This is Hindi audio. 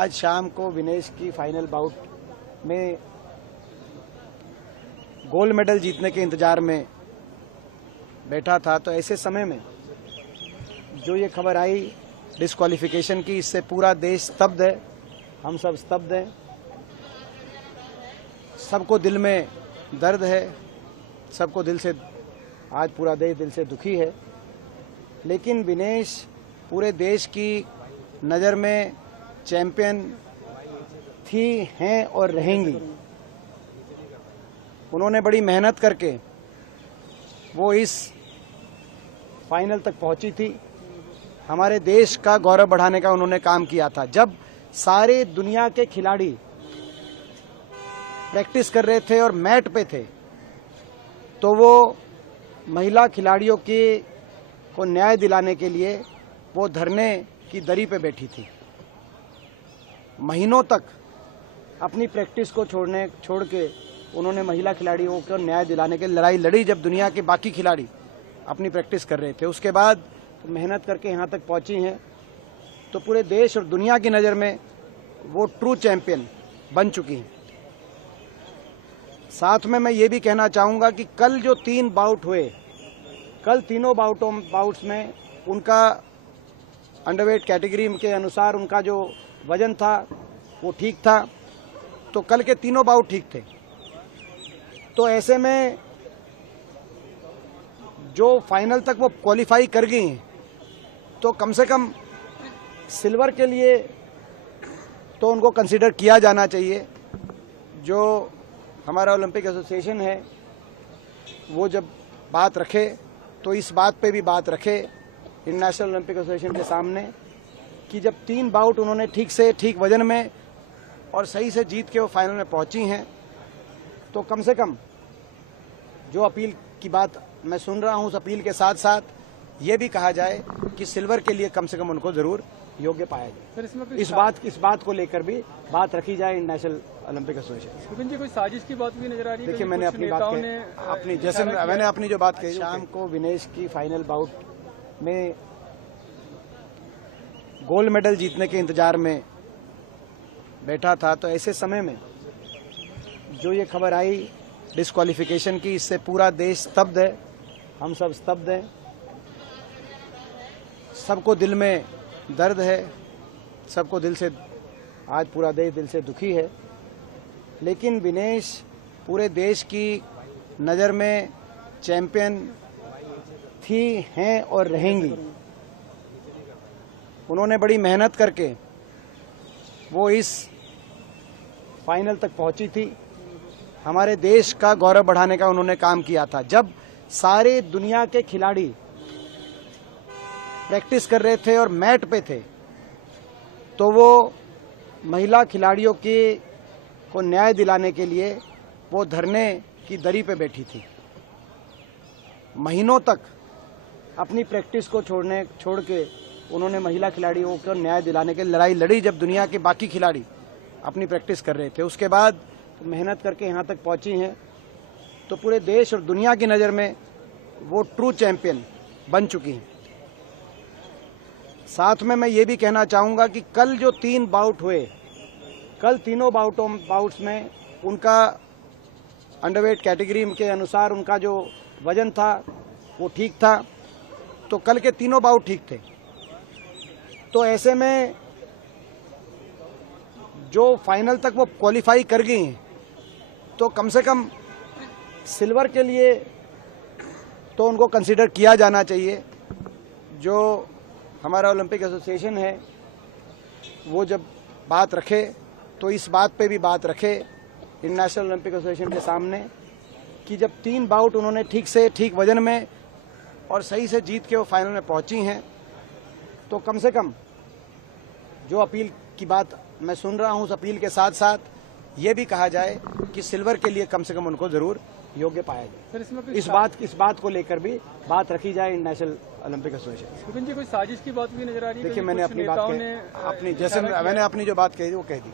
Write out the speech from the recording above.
आज शाम को विनेश की फाइनल बाउट में गोल्ड मेडल जीतने के इंतजार में बैठा था, तो ऐसे समय में जो ये खबर आई डिस्क्वालिफिकेशन की, इससे पूरा देश स्तब्ध है, हम सब स्तब्ध हैं। सबको दिल में दर्द है, सबको दिल से आज पूरा देश दिल से दुखी है। लेकिन विनेश पूरे देश की नज़र में चैंपियन थी, हैं और रहेंगी। उन्होंने बड़ी मेहनत करके वो इस फाइनल तक पहुंची थी। हमारे देश का गौरव बढ़ाने का उन्होंने काम किया था। जब सारे दुनिया के खिलाड़ी प्रैक्टिस कर रहे थे और मैट पे थे, तो वो महिला खिलाड़ियों को न्याय दिलाने के लिए वो धरने की दरी पे बैठी थी। महीनों तक अपनी प्रैक्टिस को छोड़ के उन्होंने महिला खिलाड़ियों को न्याय दिलाने के लड़ाई लड़ी। जब दुनिया के बाकी खिलाड़ी अपनी प्रैक्टिस कर रहे थे, उसके बाद मेहनत करके यहाँ तक पहुंची हैं, तो पूरे देश और दुनिया की नज़र में वो ट्रू चैंपियन बन चुकी हैं। साथ में मैं ये भी कहना चाहूँगा कि कल जो 3 बाउट हुए, कल तीनों बाउट्स में उनका अंडरवेट कैटेगरी के अनुसार उनका जो वजन था वो ठीक था, तो कल के तीनों बाउट ठीक थे। तो ऐसे में जो फाइनल तक वो क्वालिफाई कर गई हैं, तो कम से कम सिल्वर के लिए तो उनको कंसीडर किया जाना चाहिए। जो हमारा ओलंपिक एसोसिएशन है वो जब बात रखे तो इस बात पे भी बात रखे इंटरनेशनल ओलंपिक एसोसिएशन के सामने कि जब 3 बाउट उन्होंने ठीक वजन में और सही से जीत के वो फाइनल में पहुंची हैं, तो कम से कम जो अपील की बात मैं सुन रहा हूं, उस अपील के साथ साथ ये भी कहा जाए कि सिल्वर के लिए कम से कम उनको जरूर योग्य पाया जाए। इसमें इस बात को लेकर भी बात रखी जाए इंटरनेशनल ओलंपिक एसोसिएशन। जी कोई साजिश की बात भी नजर आ रही है? देखिए, मैंने अपनी जो बात कही, शाम को विनेश की फाइनल बाउट में गोल्ड मेडल जीतने के इंतजार में बैठा था, तो ऐसे समय में जो ये खबर आई डिस्क्वालिफिकेशन की, इससे पूरा देश स्तब्ध है, हम सब स्तब्ध हैं। सबको दिल में दर्द है, सबको दिल से आज पूरा देश दिल से दुखी है। लेकिन विनेश पूरे देश की नज़र में चैंपियन थी, हैं और रहेंगी। उन्होंने बड़ी मेहनत करके वो इस फाइनल तक पहुंची थी। हमारे देश का गौरव बढ़ाने का उन्होंने काम किया था। जब सारे दुनिया के खिलाड़ी प्रैक्टिस कर रहे थे और मैट पे थे, तो वो महिला खिलाड़ियों को न्याय दिलाने के लिए वो धरने की दरी पे बैठी थी। महीनों तक अपनी प्रैक्टिस को छोड़ के उन्होंने महिला खिलाड़ियों को न्याय दिलाने के लड़ाई लड़ी। जब दुनिया के बाकी खिलाड़ी अपनी प्रैक्टिस कर रहे थे, उसके बाद मेहनत करके यहाँ तक पहुंची हैं, तो पूरे देश और दुनिया की नज़र में वो ट्रू चैंपियन बन चुकी हैं। साथ में मैं ये भी कहना चाहूँगा कि कल जो 3 बाउट हुए, कल तीनों बाउट्स में उनका अंडरवेट कैटेगरी के अनुसार उनका जो वजन था वो ठीक था, तो कल के तीनों बाउट ठीक थे। तो ऐसे में जो फाइनल तक वो क्वालिफाई कर गई हैं, तो कम से कम सिल्वर के लिए तो उनको कंसीडर किया जाना चाहिए। जो हमारा ओलंपिक एसोसिएशन है वो जब बात रखे तो इस बात पे भी बात रखे इंटरनेशनल ओलंपिक एसोसिएशन के सामने कि जब 3 बाउट उन्होंने ठीक वजन में और सही से जीत के वो फाइनल में पहुंची हैं, तो कम से कम जो अपील की बात मैं सुन रहा हूं, उस अपील के साथ साथ ये भी कहा जाए कि सिल्वर के लिए कम से कम उनको जरूर योग्य पाया जाए। इस बात को लेकर भी बात रखी जाए इंटरनेशनल ओलंपिक एसोसिएशन। जी कोई साजिश की बात भी नजर आ रही है? देखिए, मैंने अपनी जो बात कही वो कह दी।